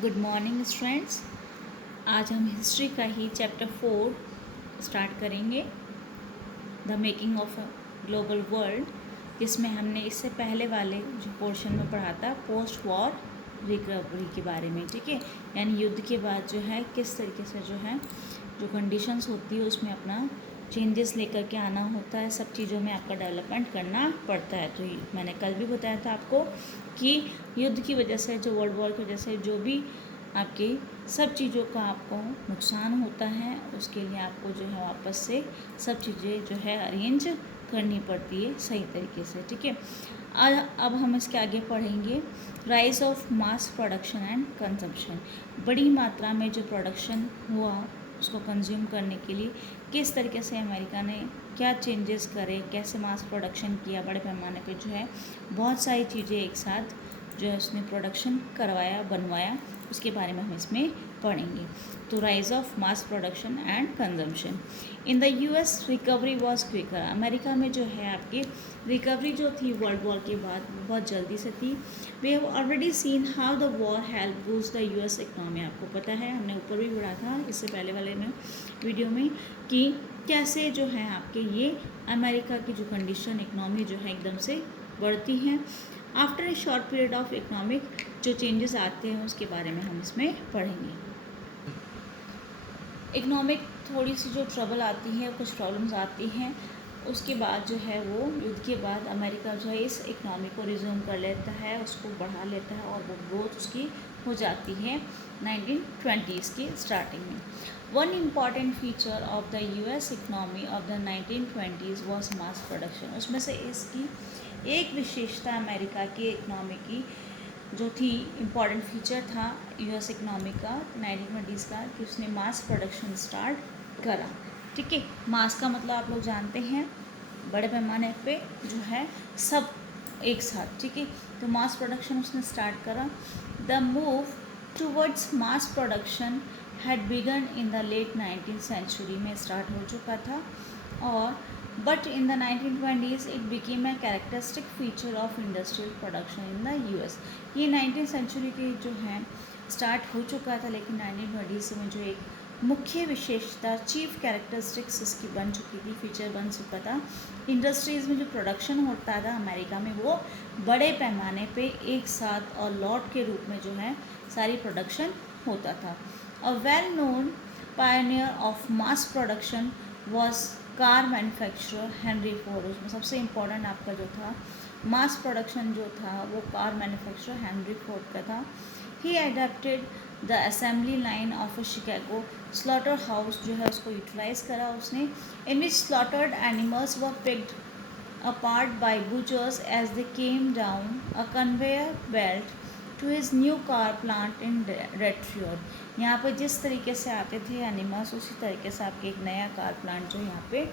Good morning students. आज हम history का ही चैप्टर 4 स्टार्ट करेंगे, the making of a global world, जिसमें हमने इससे पहले वाले जो पोर्शन में पढ़ा था पोस्ट वॉर रिकवरी के बारे में। ठीक है, यानी युद्ध के बाद जो है किस तरीके से जो है जो कंडीशंस होती है उसमें अपना चेंजेस लेकर के आना होता है, सब चीज़ों में आपका डेवलपमेंट करना पड़ता है। तो मैंने कल भी बताया था आपको कि युद्ध की वजह से, जो वर्ल्ड वॉर की वजह से जो भी आपके सब चीज़ों का आपको नुकसान होता है, उसके लिए आपको जो है वापस से सब चीज़ें जो है अरेंज करनी पड़ती है सही तरीके से। ठीक है, अब हम इसके आगे पढ़ेंगे rise of mass production and consumption. बड़ी मात्रा में जो प्रोडक्शन हुआ उसको कंज्यूम करने के लिए किस तरीके से अमेरिका ने क्या चेंजेस करे, कैसे मास प्रोडक्शन किया, बड़े पैमाने पे जो है बहुत सारी चीज़ें एक साथ जो है उसने प्रोडक्शन करवाया, बनवाया, उसके बारे में हम इसमें पढ़ेंगे। तो rise of mass production and consumption in the US recovery was quicker. America में जो है आपकी रिकवरी जो थी वर्ल्ड वॉर के बाद बहुत जल्दी से थी। We have already seen how the war help boost the US economy. आपको पता है, हमने ऊपर भी पढ़ा था इससे पहले वाले में वीडियो में कि कैसे जो है आपके ये अमेरिका की जो कंडीशन इकनॉमी जो है एकदम से बढ़ती हैं। After a short period of economic जो चेंजेस आते हैं उसके बारे में हम इसमें पढ़ेंगे। इकोनॉमिक थोड़ी सी जो ट्रबल आती है, कुछ प्रॉब्लम्स आती हैं, उसके बाद जो है वो युद्ध के बाद अमेरिका जो है इस इकनॉमी को रिज्यूम कर लेता है, उसको बढ़ा लेता है और वो ग्रोथ उसकी हो जाती है 1920s की स्टार्टिंग में। One important feature of the US economy of the 1920s was mass production. उसमें से इसकी एक विशेषता अमेरिका की इकनॉमी की जो थी, इम्पॉर्टेंट फीचर था यूएस इकनॉमी का 1920s का, कि उसने मास प्रोडक्शन स्टार्ट करा। ठीक है, मास का मतलब आप लोग जानते हैं बड़े पैमाने पे जो है सब एक साथ। ठीक है, तो मास प्रोडक्शन उसने स्टार्ट करा। The move towards mass production had begun in the late 19th century में स्टार्ट हो चुका था, और but in the 1920s it became a characteristic feature of industrial production in the US। ये 19th century की जो है स्टार्ट हो चुका था, लेकिन 1920s में जो एक मुख्य विशेषता, चीफ कैरेक्टरिस्टिक्स इसकी बन चुकी थी, फीचर बन चुका था। इंडस्ट्रीज़ में जो प्रोडक्शन होता था अमेरिका में वो बड़े पैमाने पे एक साथ और लॉट के रूप में जो है सारी प्रोडक्शन होता था। A well known Pioneer of mass production was car manufacturer Henry Ford. उसमें सबसे इम्पोर्टेंट आपका जो था मास प्रोडक्शन जो था वो कार मैन्युफैक्चरर हेनरी फोर्ड का था। He adapted the assembly line of Chicago slaughterhouse जो है उसको यूटिलाइज करा उसने, in which slaughtered animals were picked apart by butchers as they came down a conveyor belt to his new car plant in Detroit। यहाँ पे जिस तरीके से आते थे एनिमल्स, उसी तरीके से आपके एक नया कार प्लांट जो यहाँ पे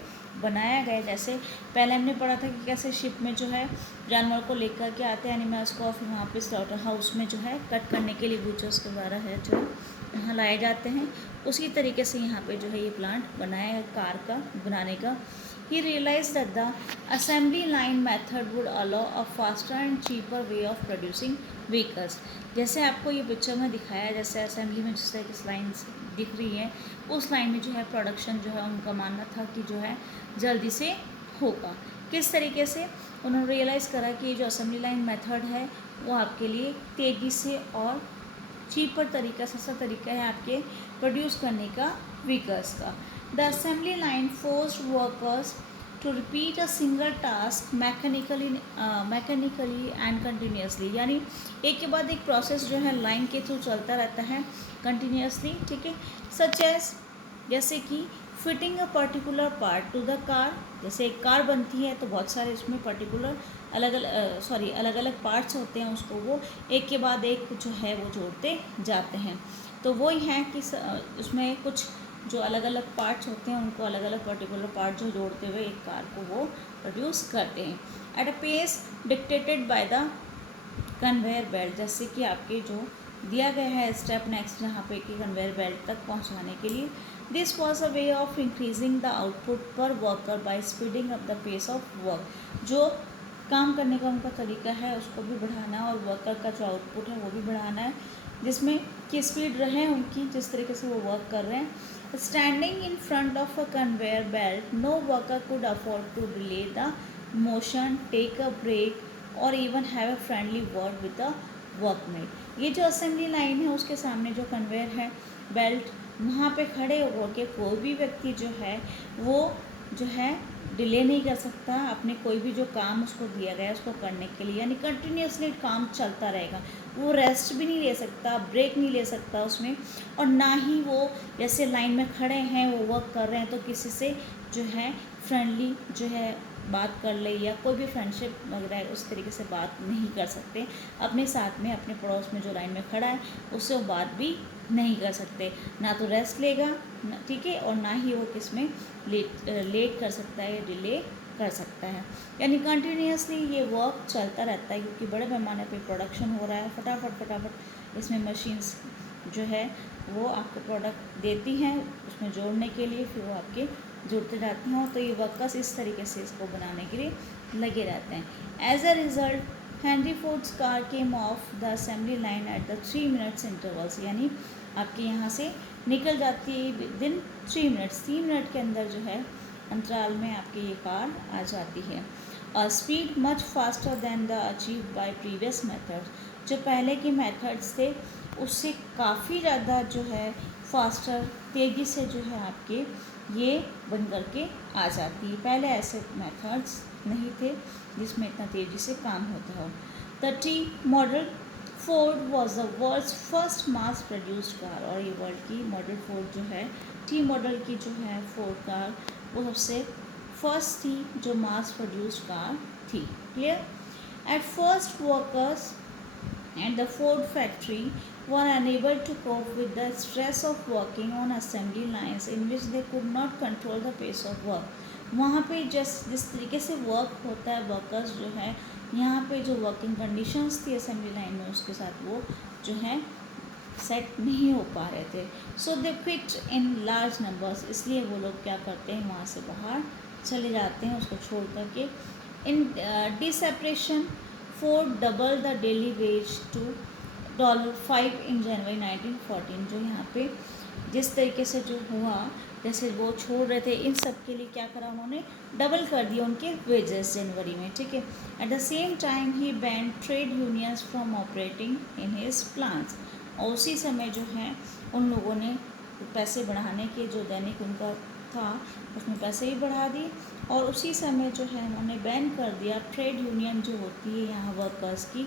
बनाया गया। जैसे पहले हमने पढ़ा था कि कैसे शिप में जो है जानवर को लेकर के आते हैं एनिमल्स को, और फिर वहाँ पे स्लॉटर हाउस में जो है कट करने के लिए बूचर्स के द्वारा है जो यहाँ लाए जाते हैं, उसी तरीके से यहाँ पे जो है ये प्लांट बनाया है कार का बनाने का। He realized that the assembly line method would allow a faster and cheaper way of producing vehicles। जैसे आपको ये पिक्चर में दिखाया, जैसे असेंबली में जिस तरह की लाइन्स दिख रही है, उस लाइन में जो है प्रोडक्शन जो है उनका मानना था कि जो है जल्दी से होगा। किस तरीके से उन्होंने रियलाइज़ करा कि ये जो असेंबली लाइन मेथड है वो आपके लिए तेज़ी से और चीपर तरीका, सस्ता तरीका है आपके प्रोड्यूस करने का व्हीकल्स का। The assembly line forced workers to repeat a single task mechanically and continuously. यानी एक के बाद एक प्रोसेस जो है लाइन के थ्रू चलता रहता है कंटिन्यूसली। ठीक है, सच एज जैसे कि fitting a particular part two the car. जैसे एक कार बनती है तो बहुत सारे उसमें पर्टिकुलर अलग अलग पार्ट्स होते हैं, उसको वो एक के बाद एक जो है वो जोड़ते जाते हैं। तो वही है कि उसमें कुछ जो अलग अलग पार्ट्स होते हैं उनको अलग अलग पर्टिकुलर पार्ट जो जोड़ते हुए एक कार को वो प्रोड्यूस करते हैं at a pace dictated by the conveyor belt. जैसे कि आपके जो दिया गया है स्टेप नेक्स्ट जहाँ पे कि कन्वेयर बेल्ट तक पहुँचाने के लिए। This was a way of increasing the output per worker by speeding up the pace of work. जो काम करने का उनका तरीका है उसको भी बढ़ाना है और वर्कर का जो आउटपुट है वो भी बढ़ाना है। जिसमें की स्पीड रहे उनकी, जिस तरीके से वो वर्क कर रहे हैं। Standing in front of a conveyor belt, no worker could afford to delay the motion, take a break or even have a friendly word with the workmate. ये जो असेंबली लाइन है उसके सामने जो कन्वेयर है बेल्ट, वहाँ पे खड़े होकर कोई भी व्यक्ति जो है वो जो है डिले नहीं कर सकता अपने कोई भी जो काम उसको दिया गया है उसको करने के लिए, यानी कंटिन्यूसली काम चलता रहेगा। वो रेस्ट भी नहीं ले सकता, ब्रेक नहीं ले सकता उसमें, और ना ही वो जैसे लाइन में खड़े हैं वो वर्क कर रहे हैं तो किसी से जो है फ्रेंडली जो है बात कर ले या कोई भी फ्रेंडशिप वगैरह है उस तरीके से बात नहीं कर सकते। अपने साथ में अपने पड़ोस में जो लाइन में खड़ा है उससे वो बात भी नहीं कर सकते, ना तो रेस्ट लेगा, ठीक है, और ना ही वो किस में लेट कर सकता है या डिले कर सकता है। यानी कंटिन्यूसली ये वर्क चलता रहता है क्योंकि बड़े पैमाने पे प्रोडक्शन हो रहा है। फटाफट फटाफट इसमें मशीन्स जो है वो आपको प्रोडक्ट देती हैं उसमें जोड़ने के लिए, फिर वो आपके जुड़ते जाते हैं, तो ये वर्कर्स इस तरीके से इसको बनाने के लिए लगे रहते हैं। As a result Henry Ford's car came off the assembly line at the 3 minutes intervals, यानी आपके यहाँ से निकल जाती है विद इन 3 मिनट्स, 3 मिनट के अंदर जो है अंतराल में आपकी ये कार आ जाती है। और speed much faster than the achieve by previous methods, जो पहले के मेथड्स थे उससे काफ़ी ज़्यादा जो है फास्टर, तेज़ी से जो है आपके ये बन करके आ जाती है। पहले ऐसे मेथड्स नहीं थे जिसमें इतना तेज़ी से काम होता हो। The T model Ford was the world's first mass produced car, और ये वर्ल्ड की मॉडल फोर्ड जो है टी मॉडल की जो है फोर्ड कार वो सबसे फर्स्ट थी जो मास प्रोड्यूस्ड कार थी। Clear? At first workers and the Ford factory were unable to cope with the stress of working on assembly lines in which they could not control the pace of work. वहाँ पे जिस तरीके से work होता है workers जो है यहाँ पे जो वर्किंग कंडीशंस थी असेंबली लाइन में उसके साथ वो जो है सेट नहीं हो पा रहे थे। सो दे क्विट इन लार्ज नंबर्स, इसलिए वो लोग क्या करते हैं वहाँ से बाहर चले जाते हैं उसको छोड़ करके। इन डिसेपरेशन Ford doubled the daily wage to $5 in January 1914, जो यहाँ पे जिस तरीके से जो हुआ जैसे वो छोड़ रहे थे इन सब के लिए क्या करा उन्होंने डबल कर दिया उनके वेजेस जनवरी में, ठीक है। At the same time he band trade unions from operating in his plants, और उसी समय जो है उन लोगों ने पैसे बढ़ाने के जो दैनिक उनका था उसमें पैसे ही बढ़ा दिए, और उसी समय जो है उन्होंने बैन कर दिया ट्रेड यूनियन जो होती है यहाँ वर्कर्स की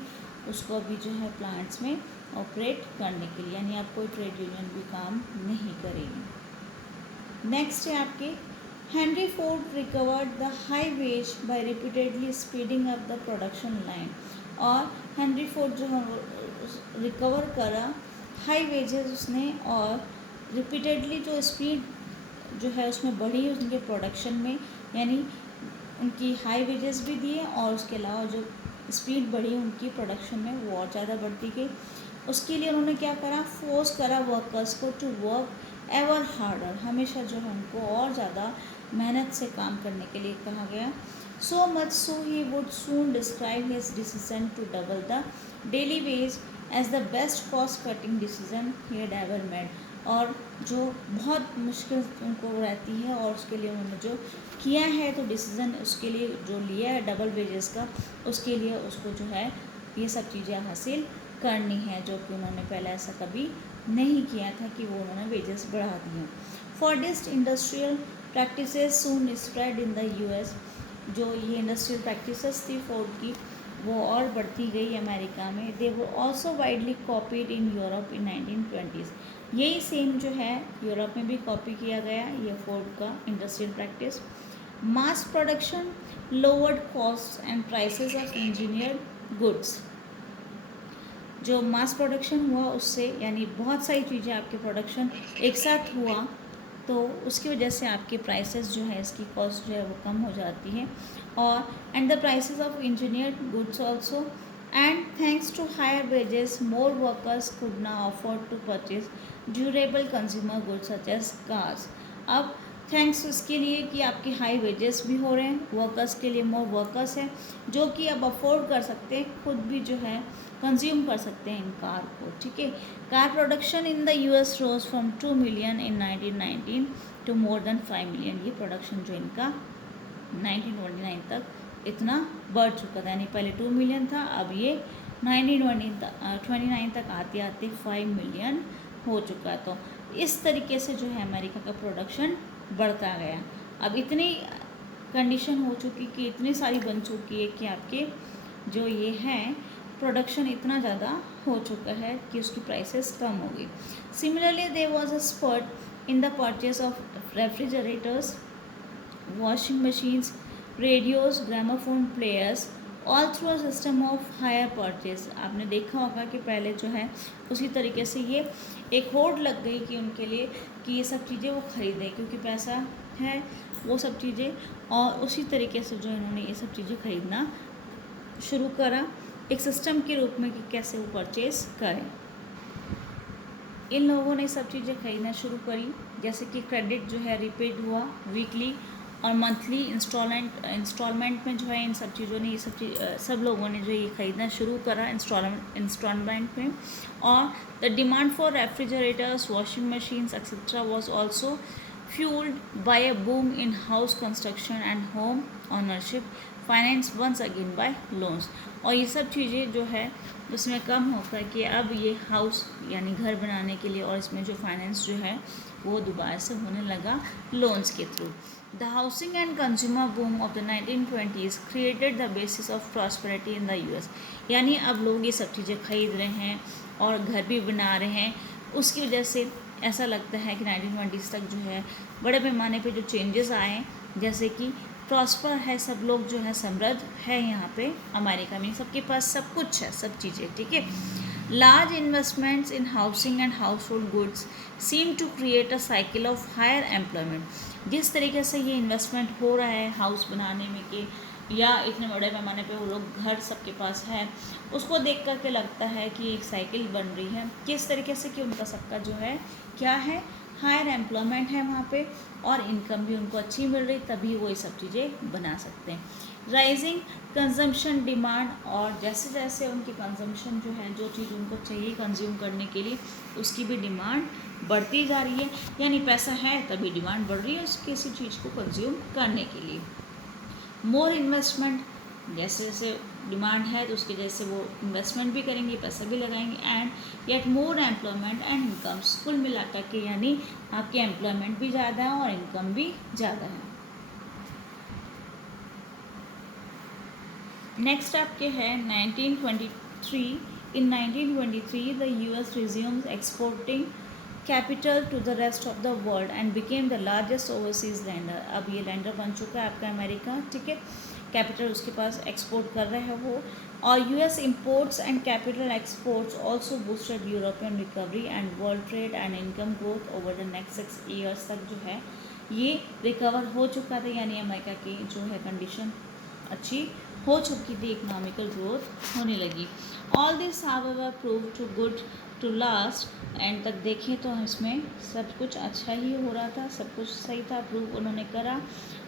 उसको अभी जो है प्लांट्स में ऑपरेट करने के लिए, यानी अब कोई ट्रेड यूनियन भी काम नहीं करेगी। नेक्स्ट है आपके Henry Ford recovered the high veg bye repeatedly speeding up the production line, और हेनरी फोर्ड जो है रिकवर करा हाई वेजेस उसने और रिपीटेडली जो स्पीड जो है उसमें बढ़ी उनके प्रोडक्शन में, यानी उनकी हाई वेजेस भी दिए और उसके अलावा जो स्पीड बढ़ी उनकी प्रोडक्शन में वो और ज़्यादा बढ़ती गई। उसके लिए उन्होंने क्या करा, फोर्स करा वर्कर्स को टू वर्क एवर हार्डर, हमेशा जो है उनको और ज़्यादा मेहनत से काम करने के लिए कहा गया। So much so he would soon describe his decision to double the daily wage as the best cost cutting decision he had ever made, और जो बहुत मुश्किल उनको रहती है और उसके लिए उन्होंने जो किया है तो डिसीज़न उसके लिए जो लिया है डबल वेजेस का, उसके लिए उसको जो है ये सब चीज़ें हासिल करनी है जो कि उन्होंने पहले ऐसा कभी नहीं किया था कि वो उन्होंने वेजेस बढ़ा दिए। Fordist industrial practices soon spread in the US, जो ये इंडस्ट्रियल प्रैक्टिसेस थी फोर्ड की वो और बढ़ती गई अमेरिका में। They were also widely copied in Europe in 1920s, यही सेम जो है यूरोप में भी कॉपी किया गया ये फोर्ड का industrial practice. Mass production lowered cost and prices of engineered goods, जो मास प्रोडक्शन हुआ उससे यानी बहुत सारी चीज़ें आपके प्रोडक्शन एक साथ हुआ तो उसकी वजह से आपके प्राइसेस जो है इसकी कॉस्ट जो है वो कम हो जाती है, और and the prices of engineered goods also, and thanks to higher wages more workers could now afford to purchase durable consumer goods such as cars. अब थैंक्स इसके लिए कि आपके हाई वेजेस भी हो रहे हैं, वर्कर्स के लिए मोर वर्कर्स हैं जो कि अब अफोर्ड कर सकते हैं, खुद भी जो है कंज्यूम कर सकते हैं इन कार को, ठीक है। Car production in the US rose from 2 million in 1919 to more than 5 million. ये प्रोडक्शन जो इनका 1929 तक इतना बढ़ चुका था, यानी पहले 2 मिलियन था, अब ये 1929 तक आते आते 5 मिलियन हो चुका। तो इस तरीके से जो है अमेरिका का प्रोडक्शन बढ़ता गया। अब इतनी कंडीशन हो चुकी कि इतनी सारी बन चुकी है कि आपके जो ये हैं प्रोडक्शन इतना ज़्यादा हो चुका है कि उसकी प्राइसेस कम हो गई। Similarly there was a spurt in the purchase of refrigerators, washing machines, radios, gramophone players, all through a system of hire purchase. आपने देखा होगा कि पहले जो है उसी तरीके से ये एक होड़ लग गई कि उनके लिए कि ये सब चीज़ें वो ख़रीदें, क्योंकि पैसा है वो सब चीज़ें, और उसी तरीके से जो इन्होंने ये सब चीज़ें ख़रीदना शुरू करा एक सिस्टम के रूप में कि कैसे वो परचेज़ करें। इन लोगों ने सब चीज़ें खरीदना शुरू करी, जैसे कि क्रेडिट जो है रिपेड हुआ वीकली और मंथली इंस्टॉलमेंट में जो है इन सब चीज़ों ने ये सब लोगों ने जो ये ख़रीदना शुरू करा इंस्टॉलमेंट में। और the demand for refrigerators, washing machines etcetera was also fuelled by a boom in house construction and home ownership, finance once again by loans. और ये सब चीज़ें जो है उसमें कम होता है कि अब ये हाउस यानी घर बनाने के लिए, और इसमें जो फाइनेंस जो है वो दोबारा से होने लगा लोन्स के through. The housing and consumer boom of the 1920s created the basis of prosperity in the US. यानी अब लोग ये सब चीज़ें खरीद रहे हैं और घर भी बना रहे हैं, उसकी वजह से ऐसा लगता है कि 1920s तक जो है बड़े पैमाने पे जो चेंजेस आए, जैसे कि प्रॉस्पर है, सब लोग जो है समृद्ध है यहाँ पे अमेरिका में, सबके पास सब कुछ है, सब चीज़ें, ठीक है। Large investments in housing and household goods seem to create a cycle of higher employment. जिस तरीके से ये इन्वेस्टमेंट हो रहा है हाउस बनाने में कि या इतने बड़े पैमाने पे वो लोग घर सबके पास है, उसको देख करके लगता है कि एक साइकिल बन रही है, किस तरीके से कि उनका सबका जो है क्या है हायर एम्प्लॉयमेंट है वहाँ पे, और इनकम भी उनको अच्छी मिल रही, तभी वो ये सब चीज़ें बना सकते हैं। राइजिंग कंजम्पशन डिमांड, और जैसे जैसे उनकी कंजम्पशन जो है, जो चीज़ उनको चाहिए कंज्यूम करने के लिए, उसकी भी डिमांड बढ़ती जा रही है, यानी पैसा है तभी डिमांड बढ़ रही है उस किसी चीज़ को कंज्यूम करने के लिए। मोर इन्वेस्टमेंट, जैसे जैसे डिमांड है तो उसके जैसे वो इन्वेस्टमेंट भी करेंगे, पैसा भी लगाएंगे, and yet more employment and incomes, कुल मिलाकर के यानी आपके एम्प्लॉयमेंट भी ज़्यादा है और इनकम भी ज़्यादा है। नेक्स्ट आपके है 1923। In 1923 the US resumes exporting capital to the rest of the world and became the largest overseas lender. अब ये लैंडर बन चुका है आपका अमेरिका, ठीक है, कैपिटल उसके पास एक्सपोर्ट कर रहे हैं वो। और US imports and capital exports also boosted European recovery and world trade and income growth over the next 6 years तक जो है ये रिकवर हो चुका था, यानी अमेरिका की जो है कंडीशन अच्छी हो चुकी थी, इकोनॉमिकल ग्रोथ होने लगी। All this however prove too good to last, end तक देखें तो इसमें सब कुछ अच्छा ही हो रहा था, सब कुछ सही था, प्रूव उन्होंने करा।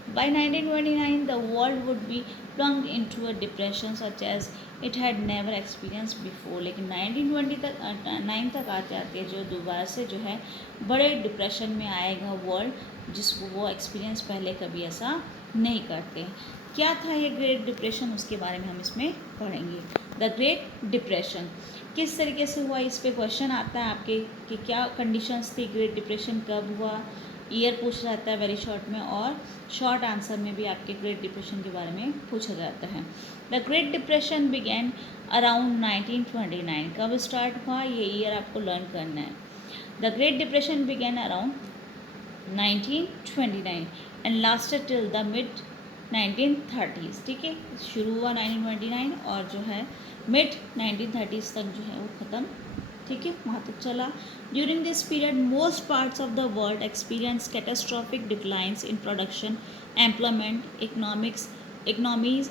By 1929 the world would be plunged into a depression such as it had never experienced before। लेकिन 1929 तक आते आते जो दोबारा से जो है बड़े डिप्रेशन में आएगा वर्ल्ड, जिसको वो एक्सपीरियंस पहले कभी ऐसा नहीं करते। क्या था ये ग्रेट डिप्रेशन, उसके बारे में हम इसमें पढ़ेंगे। द ग्रेट डिप्रेशन किस तरीके से हुआ, इस पे क्वेश्चन आता है आपके कि क्या कंडीशंस थी, ग्रेट डिप्रेशन कब हुआ, ईयर पूछा जाता है वेरी शॉर्ट में, और शॉर्ट आंसर में भी आपके ग्रेट डिप्रेशन के बारे में पूछा जाता है। The great depression began around 1929। कब स्टार्ट हुआ ये ईयर आपको लर्न करना है। The great depression began around 1929 and lasted till the mid 1930s। ठीक है, शुरू हुआ 1929 और जो है मिड 1930s तक जो है वो ख़त्म, ठीक है, वहाँ तक चला। During this period most parts of the world experience catastrophic declines in production, employment, economics, economies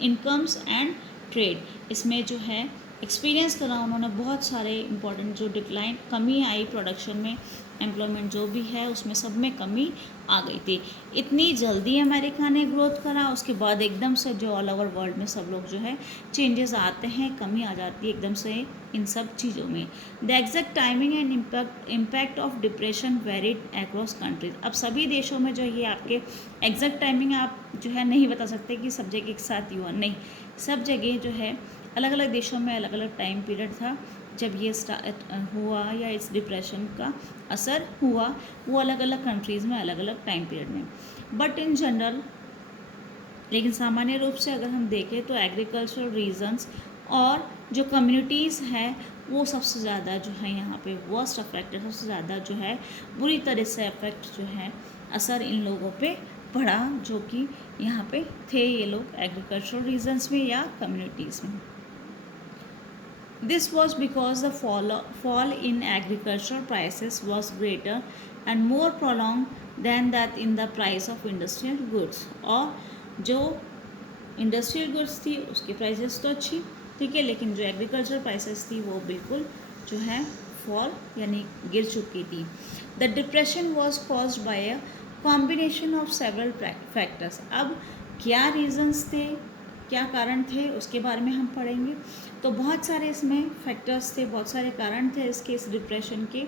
incomes and trade. इसमें जो है एक्सपीरियंस करा उन्होंने बहुत सारे इंपॉर्टेंट जो डिक्लाइन कमी आई प्रोडक्शन में, एम्प्लॉयमेंट जो भी है उसमें सब में कमी आ गई थी। इतनी जल्दी अमेरिका ने ग्रोथ करा, उसके बाद एकदम से जो ऑल ओवर वर्ल्ड में सब लोग जो है चेंजेस आते हैं, कमी आ जाती है एकदम से इन सब चीज़ों में। The exact timing and impact of depression varied across countries. अब सभी देशों में जो ये आपके एग्जैक्ट टाइमिंग आप जो है नहीं बता सकते कि सब जगह एक साथ ही हुआ, नहीं, सब जगह जो है अलग अलग देशों में अलग अलग टाइम पीरियड था जब ये हुआ या इस डिप्रेशन का असर हुआ, वो अलग अलग कंट्रीज़ में अलग अलग टाइम पीरियड में। बट इन जनरल, लेकिन सामान्य रूप से अगर हम देखें तो एग्रीकल्चरल रीजन्स और जो कम्युनिटीज़ हैं वो सबसे ज़्यादा जो है यहाँ पे वर्स्ट अफेक्टेड, सबसे ज़्यादा जो है बुरी तरह से अफेक्ट जो है असर इन लोगों पे पड़ा जो कि यहाँ पे थे ये लोग एग्रीकल्चरल रीजन्स में या कम्युनिटीज़ में। This was because the fall in agricultural prices was greater and more prolonged than that in the price of industrial goods। और जो इंडस्ट्रियल गुड्स थी उसकी प्राइसेस तो अच्छी, ठीक है, लेकिन जो एग्रीकल्चर प्राइसेस थी वो बिल्कुल जो है फॉल यानी गिर चुकी थी। The depression was caused by a combination of several factors. अब क्या रीजंस थे, क्या कारण थे, उसके बारे में हम पढ़ेंगे। तो बहुत सारे इसमें फैक्टर्स थे, बहुत सारे कारण थे इसके, इस डिप्रेशन के,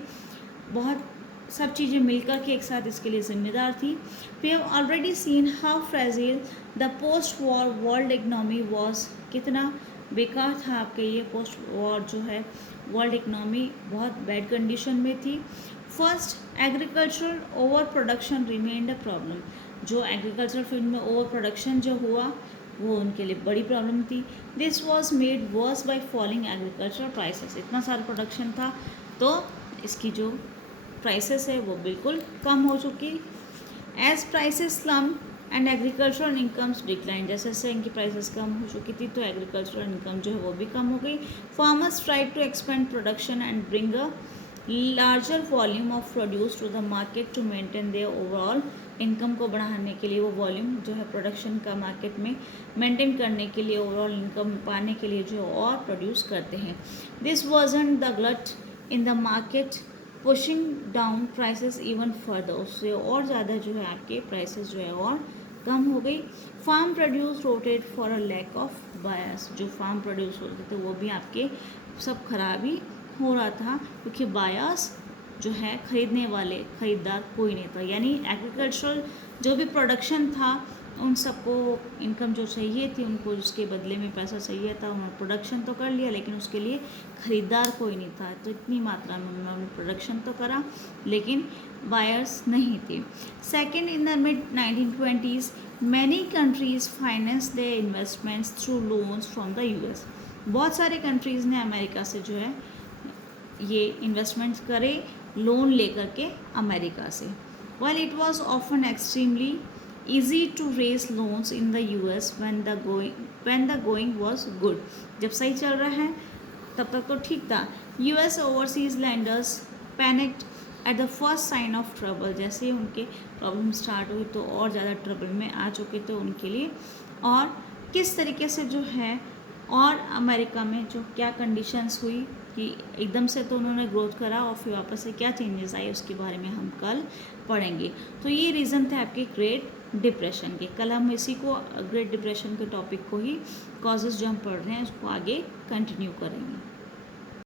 बहुत सब चीज़ें मिलकर के एक साथ इसके लिए जिम्मेदार थी। We have already seen how fragile the post war world economy was. कितना बेकार था आपके ये पोस्ट वॉर जो है वर्ल्ड इकनॉमी, बहुत बैड कंडीशन में थी। First, agricultural over production remained a problem. जो एग्रीकल्चर फील्ड में ओवर प्रोडक्शन जो हुआ वो उनके लिए बड़ी प्रॉब्लम थी। This was made worse by falling agriculture prices. इतना सारा प्रोडक्शन था तो इसकी जो प्राइसेस है वो बिल्कुल कम हो चुकी। As prices slump and agricultural incomes decline. जैसे जैसे इनकी प्राइसेस कम हो चुकी थी तो एग्रीकल्चरल इनकम जो है वो भी कम हो गई। Farmers try to expand production and bring a larger volume of produce to the market to maintain their overall. Income को बढ़ाने के लिए वो वॉल्यूम जो है प्रोडक्शन का मार्केट में मेंटेन करने के लिए, ओवरऑल इनकम पाने के लिए जो और प्रोड्यूस करते हैं। This wasn't the glut in the market pushing down prices even further. उससे और ज़्यादा जो है आपके प्राइसेस जो है और कम हो गई। Farm produce rotted for a lack of buyers. जो फार्म प्रोड्यूस होते थे वो भी आपके सब खराबी हो रहा था क्योंकि बायर्स जो है खरीदने वाले, खरीदार कोई नहीं था। यानी एग्रीकल्चरल जो भी प्रोडक्शन था उन सबको इनकम जो चाहिए थी, उनको उसके बदले में पैसा चाहिए था, उन्होंने प्रोडक्शन तो कर लिया लेकिन उसके लिए ख़रीदार कोई नहीं था। तो इतनी मात्रा में उन्होंने प्रोडक्शन तो करा लेकिन बायर्स नहीं थे। Second, in the mid 1920s many countries finance their investments through loans from the US. बहुत सारे कंट्रीज़ ने अमेरिका से जो है ये इन्वेस्टमेंट्स करे लोन लेकर के अमेरिका से। While it was often extremely easy to raise loans in the US when the going was good। जब सही चल रहा है तब तक तो ठीक था। US overseas lenders panicked at the first sign of trouble। जैसे ही उनके प्रॉब्लम स्टार्ट हुई तो और ज़्यादा ट्रबल में आ चुके थे उनके लिए। और किस तरीके से जो है और अमेरिका में जो क्या कंडीशंस हुई कि एकदम से तो उन्होंने ग्रोथ करा और फिर वापस से क्या चेंजेस आए उसके बारे में हम कल पढ़ेंगे। तो ये रीज़न थे आपके ग्रेट डिप्रेशन के। कल हम इसी को ग्रेट डिप्रेशन के टॉपिक को ही कॉजेज़ जो हम पढ़ रहे हैं उसको आगे कंटिन्यू करेंगे।